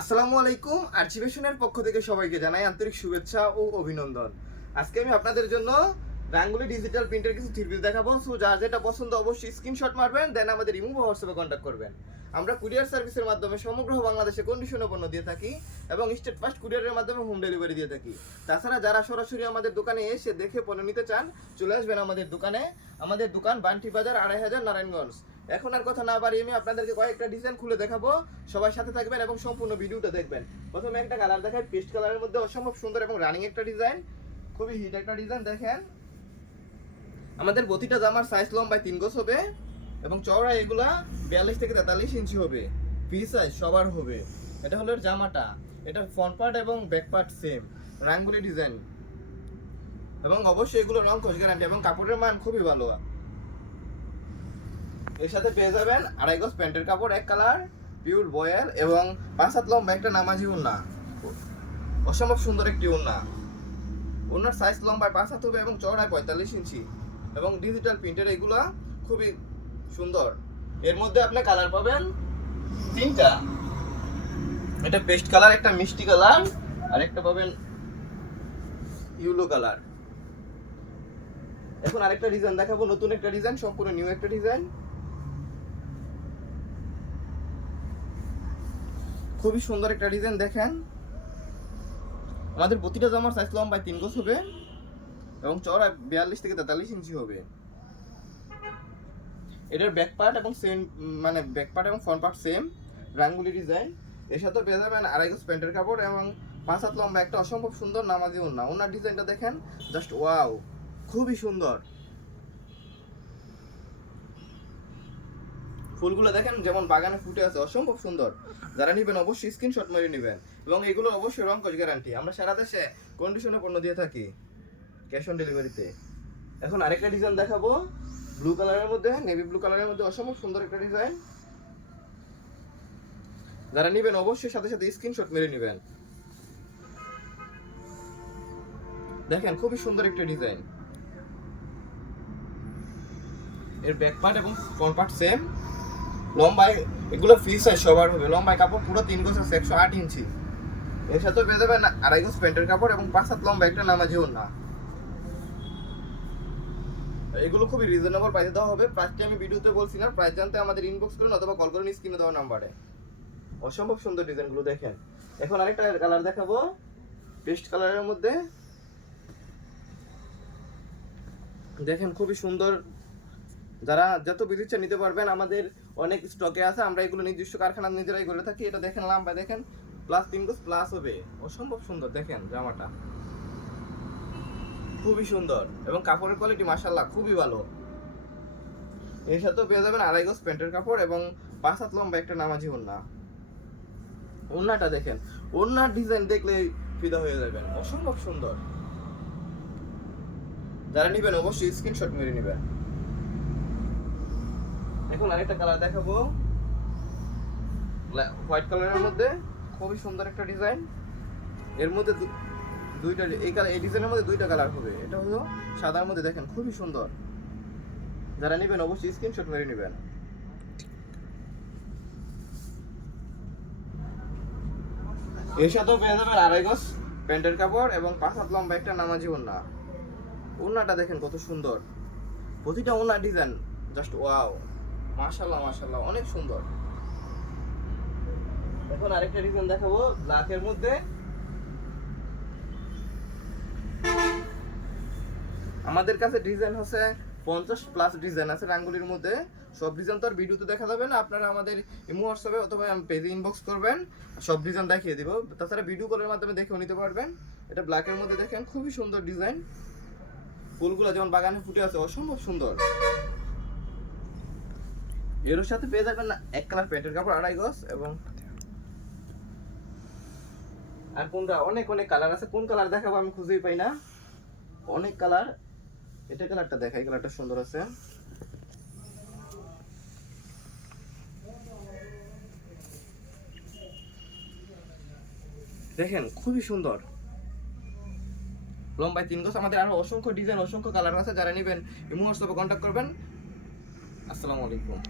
আসসালামু আলাইকুম আর্চিভেশনের পক্ষ থেকে সবাইকে জানাই আন্তরিক শুভেচ্ছা ও অভিনন্দন। আজকে আমি আপনাদের জন্য রাঙ্গুলি ডিজিটাল প্রিন্টের কিছু থ্রি দেখাবো। সো যার যেটা পছন্দ অবশ্যই স্ক্রিনশট মারবেন দেন আমাদের বা হোয়াটসঅ্যাপে কন্ট্যাক্ট করবেন। আমরা কুরিয়ার সার্ভিসের মাধ্যমে সমগ্র বাংলাদেশে কন্ডিশনে পণ্য দিয়ে থাকি এবং স্টেট ফার্স্ট কুরিয়ারের মাধ্যমে হোম ডেলিভারি দিয়ে থাকি। তাছাড়া যারা সরাসরি আমাদের দোকানে এসে দেখে পণ্য নিতে চান, চলে আসবেন আমাদের দোকানে। আমাদের দোকান বান্টি বাজার আড়াই হাজার নারায়ণগঞ্জ। এখন আর কথা না বাড়িয়ে আমি আপনাদেরকে কয়েকটা ডিজাইন খুলে দেখাবো। সবার সাথে থাকবেন এবং সম্পূর্ণ ভিডিওটা দেখবেন। প্রথমে একটা কালার দেখাই পেস্ট কালারের মধ্যে অসম্ভব সুন্দর এবং রানিং একটা ডিজাইন খুবই হিট একটা ডিজাইন দেখেন। আমাদের প্রতিটা জামার সাইজ লম্বায় তিন গোছ হবে এবং চওড়া এগুলা বিয়াল্লিশ থেকে তেতাল্লিশ ইঞ্চি হবে। পি সাইজ সবার হবে। এটা হলো জামাটা। এটা ফ্রন্ট পার্ট এবং back part same rangoli design এবং অবশ্যই এগুলো রং কোষ গ্যারান্টি এবং কাপড়ের মান খুবই ভালো। এর সাথে পেয়ে যাবেন আড়াই গজ প্যান্টের কাপড়, এক কালার, পিওর বয়েল এবং পাঁচ হাত লম্বা একটা নামাজি উন্না অসম্ভব সুন্দর একটি উন্না ওনার সাইজ লম্বায় পাঁচ হাত হবে এবং চওড়ায় পঁয়তাল্লিশ ইঞ্চি। এবং ডিজিটাল প্রিন্টের এগুলা খুবই সুন্দর। এর মধ্যে আপনি কালার পাবেন তিনটা। এটা পেস্ট কালার একটা মিষ্টি কালার আর একটা পাবেন ইউলো কালার এখন আরেকটা ডিজাইন দেখাবো, নতুন একটা ডিজাইন সম্পূর্ণ নিউ একটা ডিজাইন খুবই সুন্দর একটা ডিজাইন দেখেন। আমাদের প্রতিটা জামার সাইজ লম্বায় তিন গোছ হবে এবং চওড়া বিয়াল্লিশ থেকে তেতাল্লিশ ইঞ্চি হবে। এটার ব্যাক পার্ট এবং সেম মানে ব্যাক পার্ট এবং front part same rangoli design এর সাথে পেয়ে যাবেন আড়াই গজ প্যান্টের কাপড় এবং পাঁচ হাত লম্বা একটা অসম্ভব সুন্দর নামাজি ওনা ওনার ডিজাইনটা দেখেন জাস্ট ওয়াও খুবই সুন্দর। ফুলগুলো দেখেন, যেমন বাগানে ফুটে আছে, অসম্ভব সুন্দর। যারা নেবেন অবশ্যই স্ক্রিনশট মেরে নেবেন। এবং এগুলো অবশ্যই রং কোচ গ্যারান্টি আমরা সারা দেশে কন্ডিশনে পণ্য দিয়ে থাকি ক্যাশ অন ডেলিভারিতে এখন আরেকটা ডিজাইন দেখাবো। ব্লু কালারের মধ্যে নেভি ব্লু কালারের মধ্যে অসম্ভব সুন্দর একটা ডিজাইন যারা নেবেন অবশ্যই সাথে সাথে স্ক্রিনশট মেরে নেবেন। দেখেন, খুবই সুন্দর একটা ডিজাইন এর ব্যাক পার্ট এবং ফ্রন্ট পার্ট সেম লম্বায়, এগুলো ফ্রি সাইজ সবার হবে। লম্বায় কাপড় পুরো তিন গোছ একশো আট ইঞ্চি। এর সাথে পেয়ে যাবেন আড়াই গোছ প্যান্টের কাপড় এবং পাঁচ হাত লম্বা, একটা নামাজিও না এগুলো খুবই রিজনেবল প্রাইসে দেওয়া হবে। প্রাইসটি আমি ভিডিওতে বলছি না প্রাইস জানতে আমাদের ইনবক্স করুন অথবা কল করুন স্ক্রিনে দেওয়া নাম্বারে। অসম্ভব সুন্দর ডিজাইনগুলো দেখেন। এখন আরেকটা কালার দেখাবো। পেস্ট কালারের মধ্যে। দেখেন খুবই সুন্দর। যারা যত বিদ্যুৎ নিতে পারবেন আমাদের অনেক স্টকে আছে, আমরা এগুলো নিজস্ব কারখানা নিজেরাই করে থাকি, এটা দেখেন লাম্বা দেখেন প্লাস তিন গোস প্লাস হবে। অসম্ভব সুন্দর, দেখেন জামাটা। খুবই সুন্দর, এবং কাপড়ের কোয়ালিটি মাশাল্লাহ খুবই ভালো। এর সাথেও পেয়ে যাবেন আড়াই গজ প্যান্টের কাপড় এবং পাঁচ হাত লম্বা একটা নামাজি ওন্না ওন্নাটা দেখেন ওন্নার ডিজাইন দেখলে ফিদা হয়ে যাবেন, অসম্ভব সুন্দর। যারা নিবেন অবশ্যই স্ক্রিনশট মেরে নেবেন। এখন আরেকটা কালার দেখাবো। হোয়াইট কালারের মধ্যে খুবই সুন্দর একটা ডিজাইন এর মধ্যে দুইটা এই কালার এই ডিজাইনের মধ্যে দুইটা কালার হবে। এটা হলো সাদার মধ্যে দেখেন খুবই সুন্দর। যারা নেবেন অবশ্যই স্ক্রিনশট মেরে নেবেন। এর সাথেও পেয়ে যাবেন আড়াই গজ প্যান্টের কাপড় এবং পাঁচ হাত লম্বা একটা নামাজি ওন্না ওন্নাটা দেখেন কত সুন্দর। প্রতিটা ওনার ডিজাইন জাস্ট ওয়াও মাশাল্লাহ মাশাল্লাহ অনেক সুন্দর। এখন আরেকটা ডিজাইন দেখাবো ব্ল্যাকের মধ্যে। আমাদের কাছে ডিজাইন হচ্ছে পঞ্চাশ প্লাস ডিজাইন আছে রাঙ্গুলির মধ্যে। সব ডিজাইন তো আর ভিডিওতে দেখা যাবে না, আপনারা আমাদের ইমো হোয়াটসঅ্যাপে অথবা পেজে ইনবক্স করবেন, সব ডিজাইন দেখিয়ে দিব। তাছাড়া ভিডিও কলের মাধ্যমে দেখেও নিতে পারবেন। এটা ব্ল্যাকের মধ্যে দেখেন, খুবই সুন্দর ডিজাইন ফুলগুলো যেমন বাগানে ফুটে আছে, অসম্ভব সুন্দর। এর সাথে পেয়ে যাবেন এক কালার প্যান্টের কাপড়, আড়াই গজ এবং আর কোনটা? অনেক অনেক কালার আছে। কোন কালার দেখাবো আমি খুঁজেই পাই না। অনেক কালার। এটা কালারটা দেখা এই কালারটা সুন্দর আছে। দেখেন, খুবই সুন্দর। লম্বায় তিন গজ। আমাদের আরও অসংখ্য ডিজাইন অসংখ্য কালার আছে। যারা নেবেন, ইমো হোয়াটসঅ্যাপে কন্ট্যাক্ট করবেন। আসসালামু আলাইকুম।